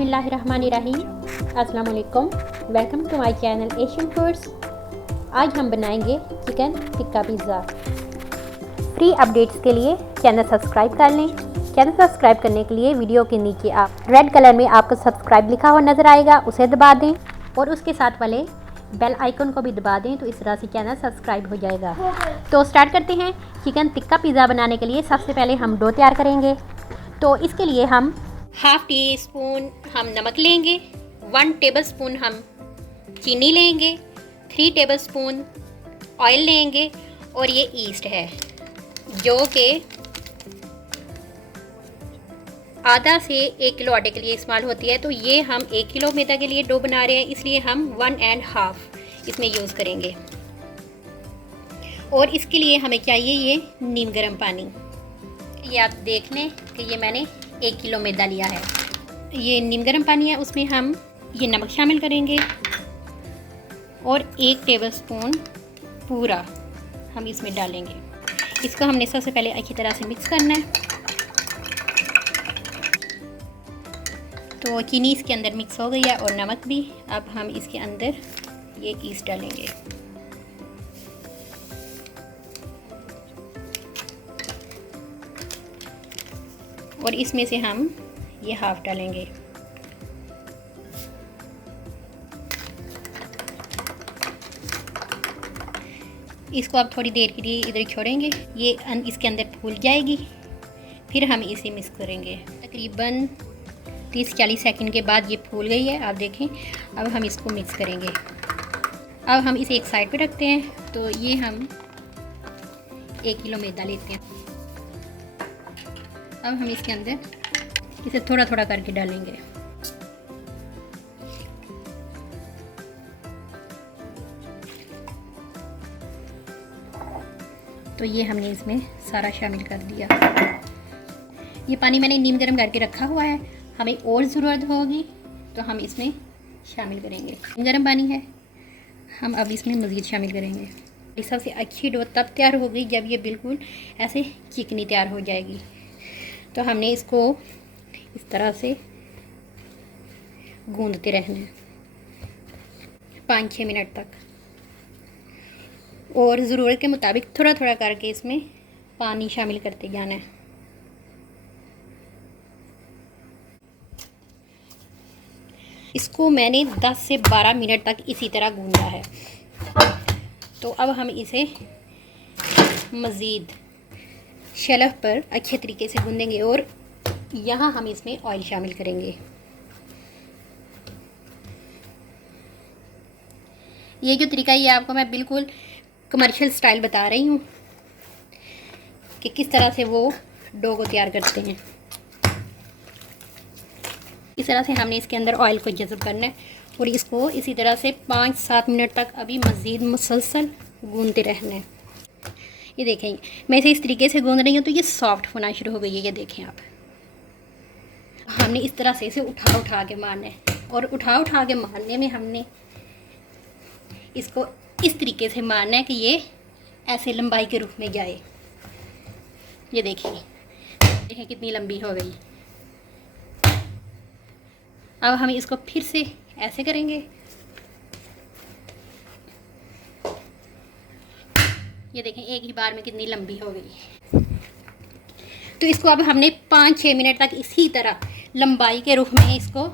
बिस्मिल्लाहिर्रहमानिर्रहीम। अस्सलाम वालेकुम। Welcome to my channel Asian foods. आज हम बनाएंगे chicken tikka pizza. Free updates के लिए चैनल सब्सक्राइब कर लें। चैनल सब्सक्राइब करने के लिए वीडियो के नीचे आप रेड कलर में आपको सब्सक्राइब लिखा हुआ नज़र आएगा, उसे दबा दें और उसके साथ वाले बेल आइकन को भी दबा दें, तो इस तरह से चैनल सब्सक्राइब हो जाएगा। तो स्टार्ट करते हैं। चिकन टिक्का पिज़्ज़ा बनाने के लिए सबसे पहले हम डो तैयार करेंगे। तो इसके लिए हम हाफ़ टी स्पून हम नमक लेंगे, 1 टेबलस्पून हम चीनी लेंगे, 3 टेबलस्पून ऑयल लेंगे और ये ईस्ट है जो कि आधा से 1 किलो आटे के लिए इस्तेमाल होती है। तो ये हम 1 किलो मैदा के लिए डो बना रहे हैं, इसलिए हम 1.5 इसमें यूज़ करेंगे। और इसके लिए हमें चाहिए ये नीम गर्म पानी। ये आप देख लें कि ये मैंने 1 किलो मैदा लिया है। ये नीम गर्म पानी है, उसमें हम ये नमक शामिल करेंगे और 1 टेबलस्पून पूरा हम इसमें डालेंगे। इसको हमने सबसे पहले अच्छी तरह से मिक्स करना है। तो चीनी इसके अंदर मिक्स हो गई है और नमक भी। अब हम इसके अंदर ये ईस्ट डालेंगे। और इसमें से हम ये हाफ डालेंगे। इसको आप थोड़ी देर के लिए इधर छोड़ेंगे, ये इसके अंदर फूल जाएगी। फिर हम इसे मिक्स करेंगे। तकरीबन 30-40 सेकंड के बाद ये फूल गई है, आप देखें। अब हम इसको मिक्स करेंगे। अब हम इसे एक साइड पे रखते हैं। तो ये हम 1 किलो मैदा लेते हैं। अब हम इसके अंदर इसे थोड़ा थोड़ा करके डालेंगे। तो ये हमने इसमें सारा शामिल कर दिया। ये पानी मैंने नीम गर्म करके रखा हुआ है, हमें और ज़रूरत होगी तो हम इसमें शामिल करेंगे। गर्म पानी है, हम अब इसमें मज़ीद शामिल करेंगे। इस सबसे अच्छी डो तब तैयार होगी जब ये बिल्कुल ऐसे चिकनी तैयार हो जाएगी। तो हमने इसको इस तरह से गूंदते रहना है 5-6 मिनट तक, और ज़रूरत के मुताबिक थोड़ा थोड़ा करके इसमें पानी शामिल करते जाना है। इसको मैंने 10 से 12 मिनट तक इसी तरह गूंदा है। तो अब हम इसे मज़ीद शेल्फ पर अच्छे तरीके से गूंदेंगे और यहाँ हम इसमें ऑयल शामिल करेंगे। ये जो तरीका है, ये आपको मैं बिल्कुल कमर्शियल स्टाइल बता रही हूँ कि किस तरह से वो डो को तैयार करते हैं। इस तरह से हमने इसके अंदर ऑयल को जज़ब करना है और इसको इसी तरह से 5-7 मिनट तक अभी मज़ीद मुसलसल गूंदते रहना है। ये देखें, मैं इसे इस तरीके से गूंद रही हूँ तो ये सॉफ्ट होना शुरू हो गई है। ये देखें आप, हमने इस तरह से इसे उठा उठा के मारना है और उठा उठा के मारने में हमने इसको इस तरीके से मारना है कि ये ऐसे लंबाई के रूप में जाए। ये देखिए, देखें कितनी लंबी हो गई। अब हम इसको फिर से ऐसे करेंगे। ये देखें एक ही बार में कितनी लंबी हो गई। तो इसको अब हमने 5-6 मिनट तक इसी तरह लंबाई के रूप में इसको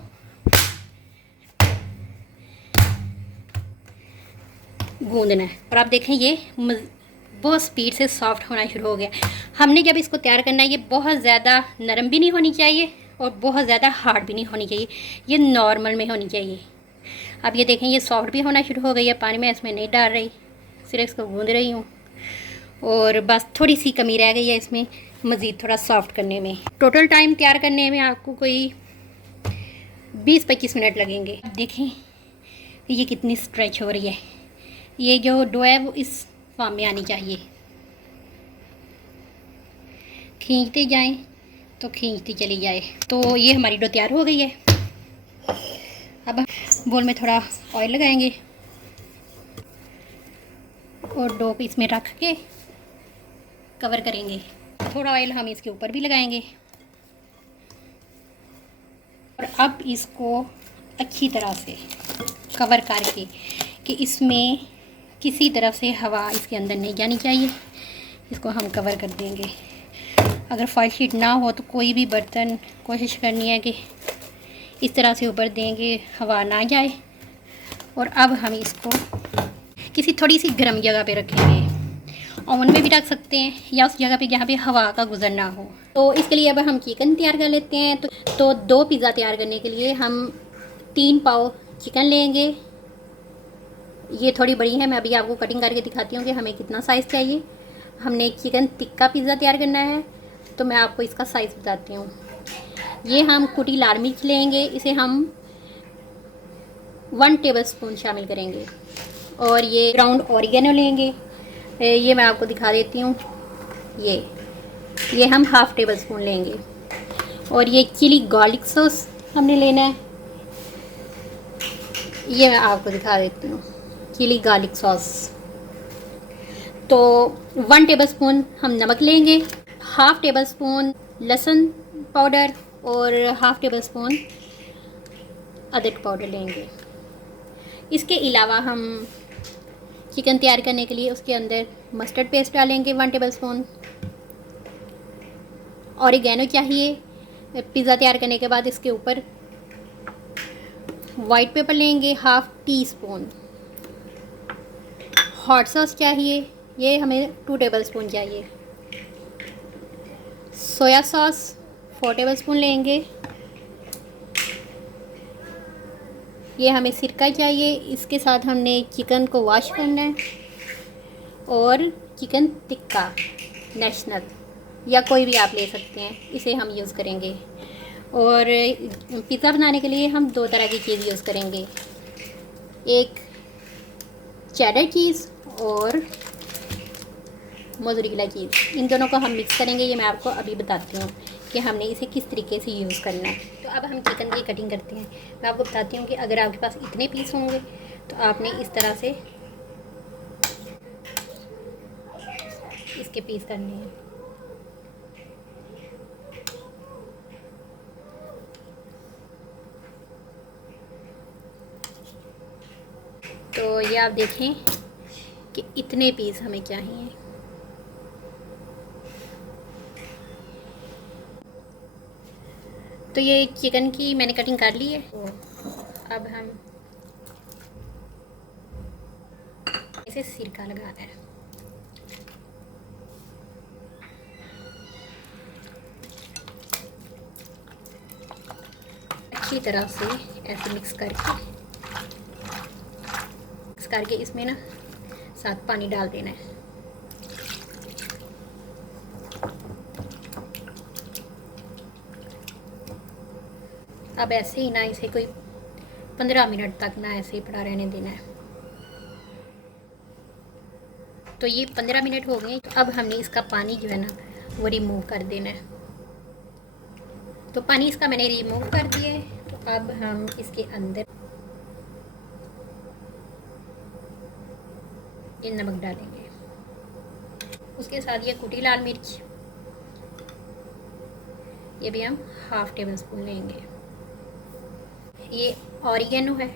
गूंदना है। और आप देखें ये बहुत स्पीड से सॉफ्ट होना शुरू हो गया। हमने जब इसको तैयार करना है, ये बहुत ज़्यादा नरम भी नहीं होनी चाहिए और बहुत ज़्यादा हार्ड भी नहीं होनी चाहिए, ये नॉर्मल में होनी चाहिए। अब ये देखें ये सॉफ्ट भी होना शुरू हो गई है। पानी मैं इसमें नहीं डाल रही, सिर्फ इसको गूंद रही हूँ और बस थोड़ी सी कमी रह गई है इसमें मज़ीद थोड़ा सॉफ्ट करने में। टोटल टाइम तैयार करने में आपको कोई 20-25 मिनट लगेंगे। देखें ये कितनी स्ट्रेच हो रही है। ये जो डो है वो इस फॉर्म में आनी चाहिए। खींचते जाएं तो खींचती चली जाए। तो ये हमारी डो तैयार हो गई है। अब बोल में थोड़ा ऑयल लगाएंगे और डो को इसमें रख के कवर करेंगे। थोड़ा ऑयल हम इसके ऊपर भी लगाएंगे और अब इसको अच्छी तरह से कवर करके कि इसमें किसी तरफ से हवा इसके अंदर नहीं जानी चाहिए, इसको हम कवर कर देंगे। अगर फॉइल शीट ना हो तो कोई भी बर्तन कोशिश करनी है कि इस तरह से ऊपर देंगे, हवा ना जाए। और अब हम इसको किसी थोड़ी सी गर्म जगह पे रखेंगे, ओवन में भी रख सकते हैं या उस जगह पे जहाँ पे हवा का गुजर ना हो। तो इसके लिए अब हम चिकन तैयार कर लेते हैं। तो 2 पिज़्ज़ा तैयार करने के लिए हम 3 पाव चिकन लेंगे। ये थोड़ी बड़ी है, मैं अभी आपको कटिंग करके दिखाती हूँ कि हमें कितना साइज़ चाहिए। हमने चिकन टिक्का पिज़्ज़ा तैयार करना है, तो मैं आपको इसका साइज़ बताती हूँ। ये हम कुटी लाल मिर्च लेंगे, इसे हम 1 टेबलस्पून शामिल करेंगे। और ये ग्राउंड ऑरिगेनो लेंगे, ये मैं आपको दिखा देती हूँ। ये हम 1/2 टेबलस्पून लेंगे। और ये चिली गार्लिक सॉस हमने लेना है, ये मैं आपको दिखा देती हूँ, चिली गार्लिक सॉस। तो 1 टेबलस्पून हम नमक लेंगे, 1/2 टेबलस्पून लहसुन पाउडर और 1/2 टेबलस्पून अदरक पाउडर लेंगे। इसके अलावा हम चिकन तैयार करने के लिए उसके अंदर मस्टर्ड पेस्ट डालेंगे 1 टेबलस्पून। ऑरिगेनो चाहिए पिज़्ज़ा तैयार करने के बाद। इसके ऊपर वाइट पेपर लेंगे 1/2 टीस्पून। हॉट सॉस चाहिए, ये हमें 2 टेबलस्पून चाहिए। सोया सॉस 4 टेबलस्पून लेंगे। ये हमें सिरका चाहिए, इसके साथ हमने चिकन को वॉश करना है। और चिकन टिक्का नेशनल या कोई भी आप ले सकते हैं, इसे हम यूज़ करेंगे। और पिज़्ज़ा बनाने के लिए हम 2 तरह की चीज़ यूज़ करेंगे, एक चेडर चीज़ और मोज़रेला चीज़। इन दोनों को हम मिक्स करेंगे, ये मैं आपको अभी बताती हूँ कि हमने इसे किस तरीके से यूज़ करना है। तो अब हम चिकन की कटिंग करते हैं। मैं आपको बताती हूँ कि अगर आपके पास इतने पीस होंगे तो आपने इस तरह से इसके पीस करने हैं। तो ये आप देखें कि इतने पीस हमें चाहिए। तो ये चिकन की मैंने कटिंग कर ली है। तो अब हम इसे सिरका लगाना है। अच्छी तरह से ऐसे मिक्स करके इसमें ना साथ पानी डाल देना है। अब ऐसे ही ना इसे कोई 15 मिनट तक ना ऐसे ही पड़ा रहने देना है। तो ये 15 मिनट हो गए। तो अब हमने इसका पानी जो है ना वो रिमूव कर देना है। तो पानी इसका मैंने रिमूव कर दिया है। तो अब हम इसके अंदर ये नमक डालेंगे, उसके साथ ये कुटी लाल मिर्च, ये भी हम 1/2 टेबलस्पून लेंगे। ये ऑरिगेनो है,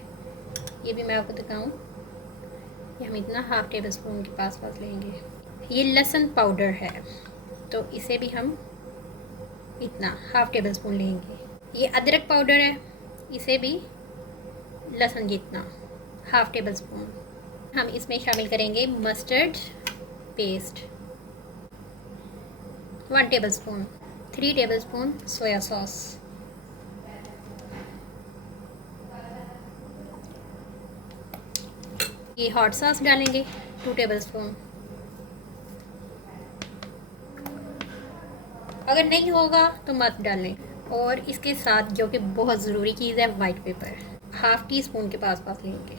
ये भी मैं आपको दिखाऊं, ये हम इतना 1/2 टेबलस्पून के पास लेंगे। ये लहसुन पाउडर है, तो इसे भी हम इतना 1/2 टेबलस्पून लेंगे। ये अदरक पाउडर है, इसे भी लहसुन जितना 1/2 टेबलस्पून। हम इसमें शामिल करेंगे mustard paste 1 tablespoon, 3 tablespoon soya sauce, ये हॉट सॉस डालेंगे 2 टेबलस्पून। अगर नहीं होगा तो मत डालें। और इसके साथ जो कि बहुत ज़रूरी चीज़ है, वाइट पेपर 1/2 टीस्पून के पास लेंगे।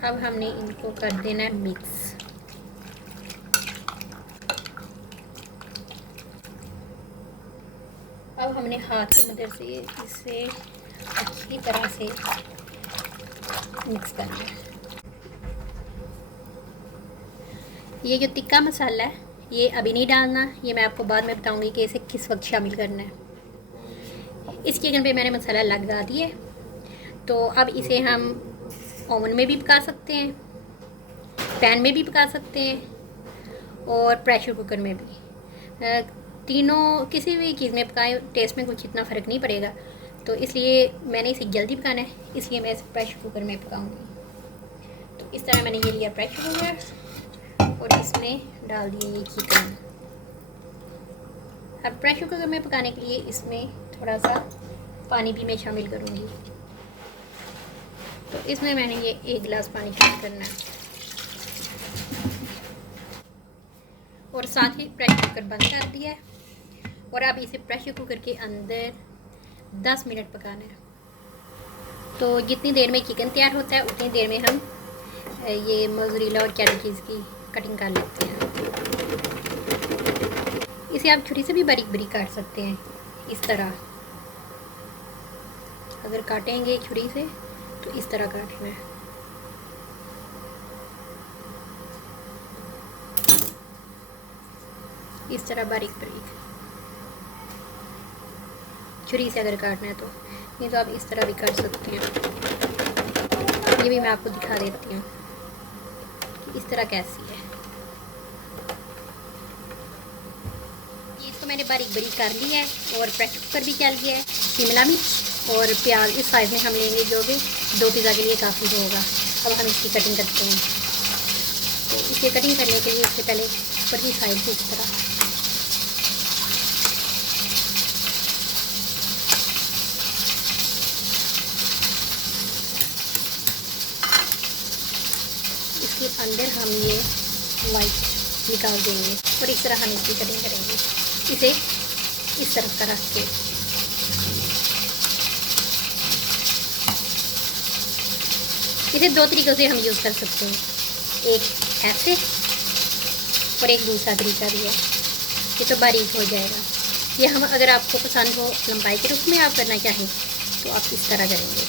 अब हमने इनको कर देना है मिक्स। अब हमने हाथ की मदद से इसे अच्छी तरह से मिक्स करना है। ये जो टिक्का मसाला है ये अभी नहीं डालना, ये मैं आपको बाद में बताऊंगी कि इसे किस वक्त शामिल करना है। इस चिकन पे मैंने मसाला लगा दिया, तो अब इसे हम ओवन में भी पका सकते हैं, पैन में भी पका सकते हैं और प्रेशर कुकर में भी। तीनों किसी भी चीज़ में पकाएं, टेस्ट में कुछ इतना फ़र्क नहीं पड़ेगा। तो इसलिए मैंने इसे जल्दी पकाना है, इसलिए मैं इसे प्रेशर कुकर में पकाऊंगी। तो इस तरह मैंने ये लिया प्रेशर कुकर और इसमें डाल दिए ये चिकन। अब प्रेशर कुकर में पकाने के लिए इसमें थोड़ा सा पानी भी मैं शामिल करूँगी। तो इसमें मैंने ये 1 गिलास पानी शामिल करना है और साथ ही प्रेशर कुकर बंद कर दिया है। और अब इसे प्रेशर कुकर के अंदर 10 मिनट पकाना है। तो जितनी देर में चिकन तैयार होता है उतनी देर में हम ये मोज़रेला और चेडर चीज़ की कटिंग कर लेते हैं। इसे आप छुरी से भी बारीक बारीक काट सकते हैं। इस तरह अगर काटेंगे छुरी से तो इस तरह काटना है। इस तरह बारीक बारीक छुरी से अगर काटना है तो, नहीं तो आप इस तरह भी कर सकते हैं। ये भी मैं आपको दिखा देती हूँ इस तरह कैसी है। इसको मैंने बारीक बारीक कर लिया है और प्रेशर कुकर भी चल गया है। शिमला मिर्च और प्याज इस साइज़ में हम लेंगे जो भी 2 पिज़्ज़ा के लिए काफ़ी होगा। अब हम इसकी कटिंग करते हैं। तो इसकी कटिंग करने के लिए इससे पहले ऊपर की साइड से इस तरह इसके अंदर हम ये वाइट निकाल देंगे और इस तरह हम इसकी कटिंग करेंगे। इसे इस तरफ का रख के इसे 2 तरीक़ों से हम यूज़ कर सकते हैं, एक ऐसे और एक दूसरा तरीका भी है। ये तो बारीक हो जाएगा। ये हम अगर आपको पसंद हो लंबाई के रूप में आप करना चाहें तो आप इस तरह करेंगे,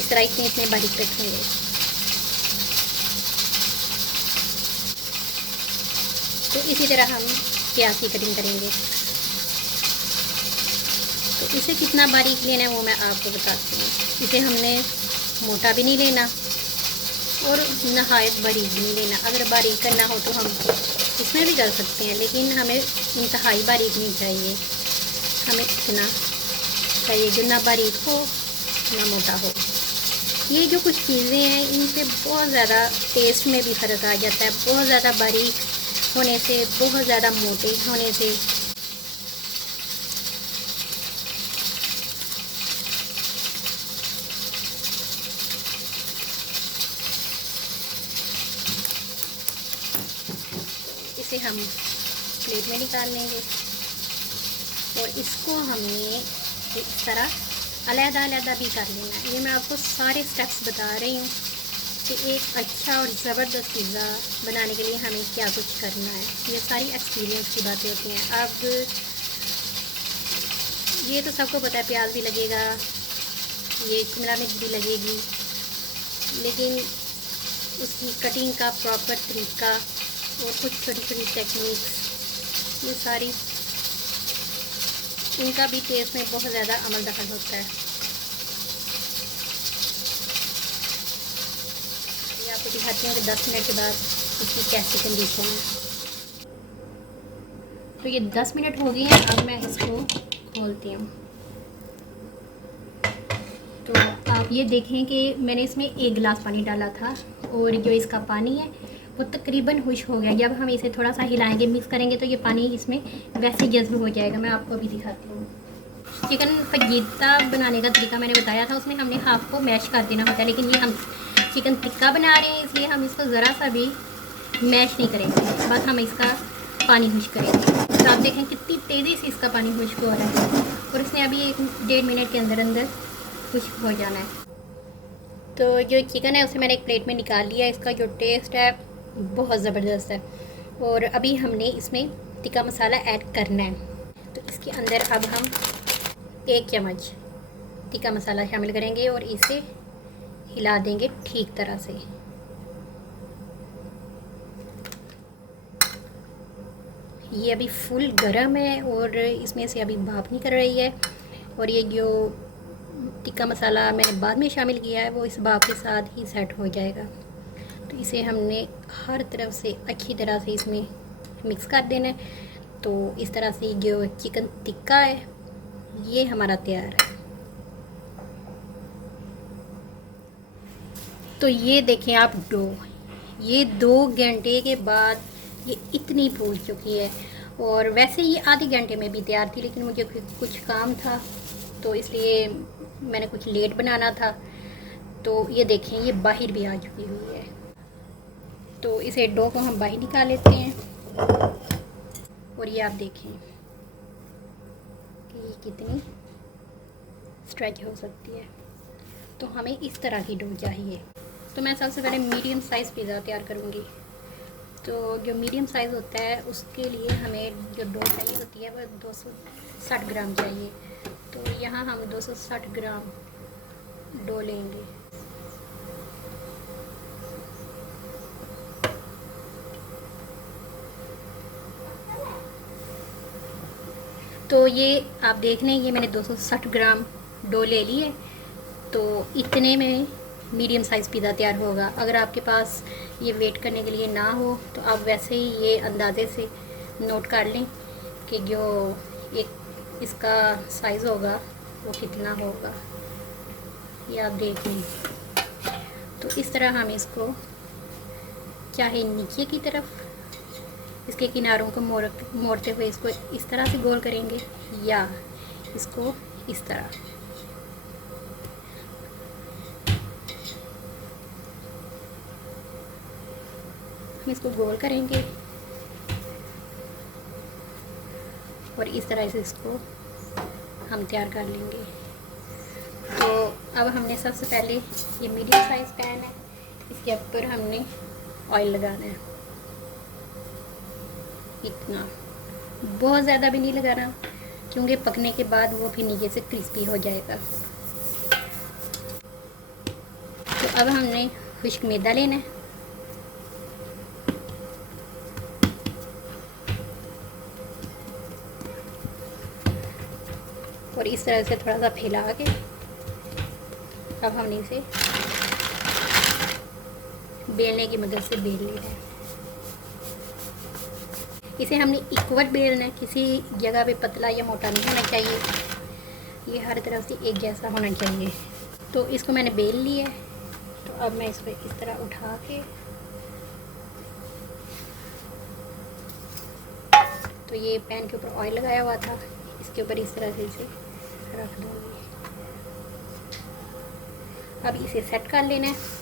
इस तरह इतने बारीक रखेंगे। तो इसी तरह हम प्याज की कटिंग करेंगे। तो इसे कितना बारीक लेना है वो मैं आपको बताती हूँ। इसे हमने मोटा भी नहीं लेना और नहायत बारीक भी नहीं लेना। अगर बारीक करना हो तो हम इसमें भी कर सकते हैं, लेकिन हमें इंतहाई बारीक नहीं चाहिए। हमें इतना चाहिए जो ना बारीक हो ना मोटा हो। ये जो कुछ चीज़ें हैं इनसे बहुत ज़्यादा टेस्ट में भी फ़र्क आ जाता है। बहुत ज़्यादा बारीक होने से, बहुत ज़्यादा मोटे होने से। इसे हम प्लेट में निकाल लेंगे और इसको हमने इस तरह अलग-अलग भी कर लेना है। ये मैं आपको सारे स्टेप्स बता रही हूँ कि एक अच्छा और ज़बरदस्त पिज़्ज़ा बनाने के लिए हमें क्या कुछ करना है। ये सारी एक्सपीरियंस की बातें होती हैं। अब ये तो सबको पता है, प्याज भी लगेगा, ये शिमला मिर्च भी लगेगी, लेकिन उसकी कटिंग का प्रॉपर तरीका और कुछ छोटी छोटी टेक्निक्स, ये सारी इनका भी टेस्ट में बहुत ज़्यादा अमल दखल होता है। ये आपको दिखाती हूँ कि 10 मिनट के बाद इसकी कैसी कंडीशन है। तो ये 10 मिनट हो गए हैं। अब मैं इसको खोलती हूँ। तो आप ये देखें कि मैंने इसमें 1 गिलास पानी डाला था और जो इसका पानी है वो तकरीबन खुश हो गया। जब हम इसे थोड़ा सा हिलाएंगे, मिक्स करेंगे तो ये पानी इसमें वैसे जज्ब हो जाएगा। मैं आपको अभी दिखाती हूँ। चिकन फजीता बनाने का तरीका मैंने बताया था, उसमें हमने हाफ को मैश कर देना होता है, लेकिन ये हम चिकन टिक्का बना रहे हैं इसलिए हम इसको ज़रा सा भी मैश नहीं करेंगे, बस हम इसका पानी खुश करेंगे। तो आप देखें कितनी तेज़ी से इसका पानी खुश्क हो रहा है और इसने अभी 1-1.5 मिनट के अंदर अंदर खुश्क हो जाना है। तो जो चिकन है उसे मैंने एक प्लेट में निकाल लिया। इसका जो टेस्ट है बहुत ज़बरदस्त है। और अभी हमने इसमें टिक्का मसाला ऐड करना है। तो इसके अंदर अब हम 1 चम्मच टिक्का मसाला शामिल करेंगे और इसे हिला देंगे ठीक तरह से। ये अभी फुल गर्म है और इसमें से अभी भाप निकल रही है। और ये जो टिक्का मसाला मैंने बाद में शामिल किया है वो इस भाप के साथ ही सेट हो जाएगा। तो इसे हमने हर तरफ से अच्छी तरह से इसमें मिक्स कर देना है। तो इस तरह से जो चिकन टिक्का है ये हमारा तैयार है। तो ये देखें आप डो, ये 2 घंटे के बाद ये इतनी फूल चुकी है। और वैसे ये आधे घंटे में भी तैयार थी, लेकिन मुझे कुछ काम था तो इसलिए मैंने कुछ लेट बनाना था। तो ये देखें ये बाहर भी आ चुकी हुई है। तो इसे डो को हम बाहर निकाल लेते हैं। और ये आप देखें कि ये कितनी स्ट्रेच हो सकती है। तो हमें इस तरह की डो चाहिए। तो मैं सबसे पहले मीडियम साइज़ पिज़्ज़ा तैयार करूँगी। तो जो मीडियम साइज़ होता है उसके लिए हमें जो डो चाहिए होती है वो 260 ग्राम चाहिए। तो यहाँ हम 260 ग्राम डो लेंगे। तो ये आप देख लें, ये मैंने 260 ग्राम डो ले ली है। तो इतने में मीडियम साइज़ पिज़्ज़ा तैयार होगा। अगर आपके पास ये वेट करने के लिए ना हो तो आप वैसे ही ये अंदाज़े से नोट कर लें कि जो एक इसका साइज़ होगा वो कितना होगा, ये आप देख लें। तो इस तरह हम इसको चाहे नीचे की तरफ इसके किनारों को मोड़ते हुए इसको इस तरह से गोल करेंगे या इसको इस तरह। हम इसको गोल करेंगे और इस तरह से इसको हम तैयार कर लेंगे। तो अब हमने सबसे पहले ये मीडियम साइज़ पैन है, इसके ऊपर हमने ऑयल लगाना है। इतना बहुत ज़्यादा भी नहीं लगाना क्योंकि पकने के बाद वो फिर नीचे से क्रिस्पी हो जाएगा। तो अब हमने खुश्क मैदा लेना है। और इस तरह से थोड़ा सा फैला के अब हमने इसे बेलने की मदद से बेल लेना है। इसे हमने इक्वल बेलना है, किसी जगह पे पतला या मोटा नहीं होना चाहिए, ये हर तरफ से एक जैसा होना चाहिए। तो इसको मैंने बेल लिया है। तो अब मैं इसको इस तरह उठा के तो ये पैन के ऊपर ऑयल लगाया हुआ था, इसके ऊपर इस तरह से इसे रख दूँगी। अब इसे सेट कर लेना है।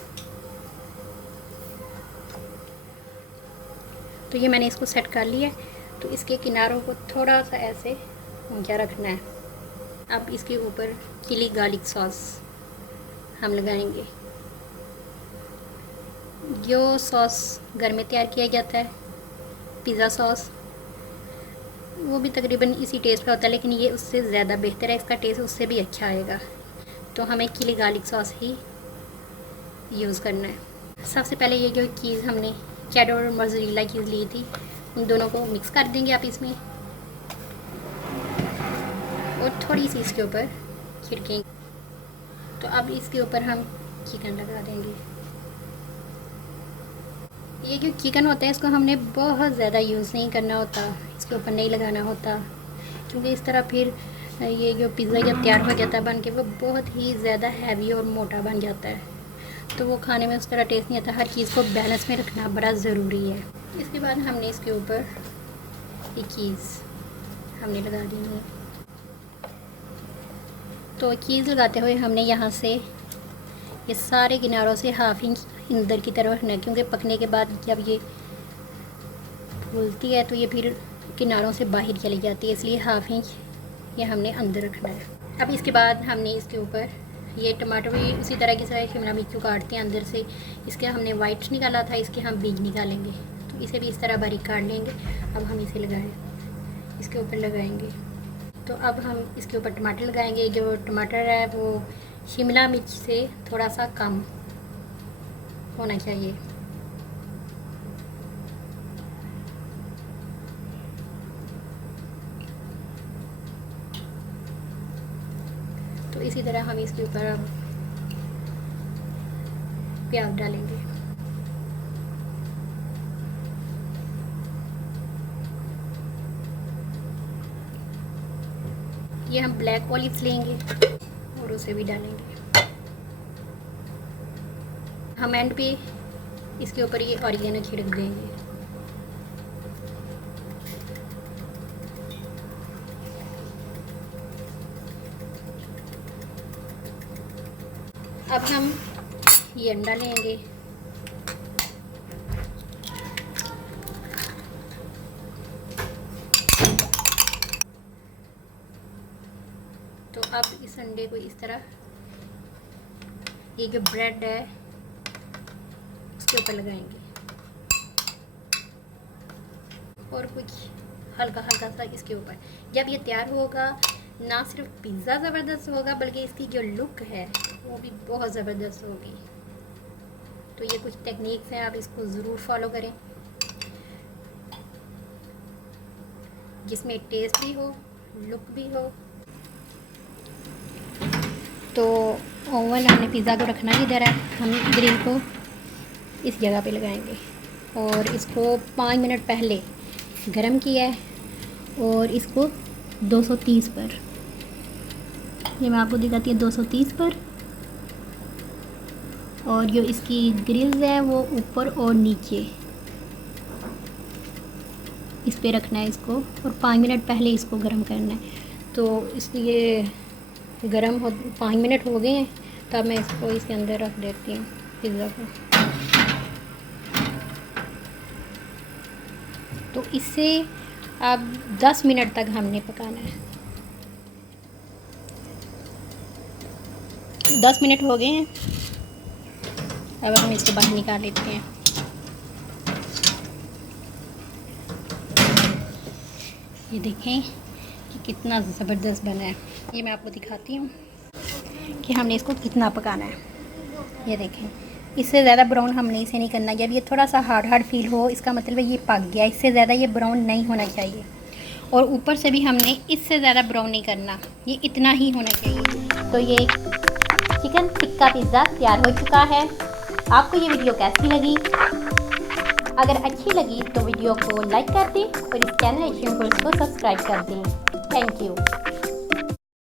तो ये मैंने इसको सेट कर लिया है। तो इसके किनारों को थोड़ा सा ऐसे ऊंचा रखना है। अब इसके ऊपर चिली गार्लिक सॉस हम लगाएंगे। जो सॉस घर में तैयार किया जाता है पिज़्ज़ा सॉस, वो भी तकरीबन इसी टेस्ट का होता है, लेकिन ये उससे ज़्यादा बेहतर है, इसका टेस्ट उससे भी अच्छा आएगा। तो हमें चिली गार्लिक सॉस ही यूज़ करना है। सबसे पहले ये जो चीज़ हमने चेडर और मोज़रेला चीज़ ली थी उन दोनों को मिक्स कर देंगे आप इसमें, और थोड़ी सी इसके ऊपर छिड़केंगे। तो अब इसके ऊपर हम चिकन लगा देंगे। ये जो चिकन होता है इसको हमने बहुत ज़्यादा यूज़ नहीं करना होता, इसके ऊपर नहीं लगाना होता, क्योंकि इस तरह फिर ये जो पिज़्ज़ा जब तैयार हो जाता है बन के वो बहुत ही ज़्यादा हैवी और मोटा बन जाता है, तो वो खाने में उस तरह टेस्ट नहीं आता। हर चीज़ को बैलेंस में रखना बड़ा ज़रूरी है। इसके बाद हमने इसके ऊपर एक चीज़ हमने लगा दी है। तो चीज़ लगाते हुए हमने यहाँ से ये सारे किनारों से हाफ इंच अंदर की तरफ रखना है, क्योंकि पकने के बाद जब ये फूलती है तो ये फिर किनारों से बाहर चली जाती है, इसलिए हाफ इंच ये हमने अंदर रखना है। अब इसके बाद हमने इसके ऊपर ये टमाटर भी उसी तरह की तरह शिमला मिर्च को काटते हैं अंदर से, इसके हमने वाइट निकाला था, इसके हम बीज निकालेंगे। तो इसे भी इस तरह बारीक काट लेंगे। अब हम इसे लगाएं, इसके ऊपर लगाएंगे। तो अब हम इसके ऊपर टमाटर लगाएंगे। जो टमाटर है वो शिमला मिर्च से थोड़ा सा कम होना चाहिए। तो इसी तरह हम इसके ऊपर अब प्याज डालेंगे। ये हम ब्लैक ऑलिव्स लेंगे और उसे भी डालेंगे। हम एंड पे इसके ऊपर ये ऑरिगेनो छिड़क देंगे। अब हम ये अंडा लेंगे, तो अब इस अंडे को इस तरह ये जो ब्रेड है उसके ऊपर लगाएंगे और कुछ हल्का हल्का सा इसके ऊपर। जब ये तैयार होगा ना सिर्फ पिज़्ज़ा ज़बरदस्त होगा बल्कि इसकी जो लुक है वो भी बहुत ज़बरदस्त होगी। तो ये कुछ टेक्निक्स हैं, आप इसको ज़रूर फॉलो करें जिसमें टेस्ट भी हो, लुक भी हो। तो ओवन हमने पिज़्ज़ा को रखना ही इधर है, हम ग्रिल को इस जगह पे लगाएंगे और इसको 5 मिनट पहले गरम किया है और इसको 230 पर, ये मैं आपको दिखाती हूँ 230 पर। और जो इसकी ग्रिल्स है वो ऊपर और नीचे इस पे रखना है इसको और 5 मिनट पहले इसको गरम करना है। तो इसलिए गरम हो 5 मिनट हो गए हैं, तब मैं इसको इसके अंदर रख देती हूँ पिज़्ज़ा को। तो इससे अब 10 मिनट तक हमने पकाना है। 10 मिनट हो गए हैं, अब हम इसको बाहर निकाल लेते हैं। ये देखें कि कितना ज़बरदस्त बना है। ये मैं आपको दिखाती हूँ कि हमने इसको कितना पकाना है। ये देखें, इससे ज़्यादा ब्राउन हमने इसे नहीं करना। जब ये थोड़ा सा हार्ड फील हो इसका मतलब है ये पक गया, इससे ज़्यादा ये ब्राउन नहीं होना चाहिए। और ऊपर से भी हमने इससे ज़्यादा ब्राउन नहीं करना, ये इतना ही होना चाहिए। तो ये चिकन टिक्का पिज़्ज़ा तैयार हो चुका है। आपको ये वीडियो कैसी लगी? अगर अच्छी लगी तो वीडियो को लाइक कर दें और इस चैनल एशियन फूड्स को सब्सक्राइब कर दें। Thank you.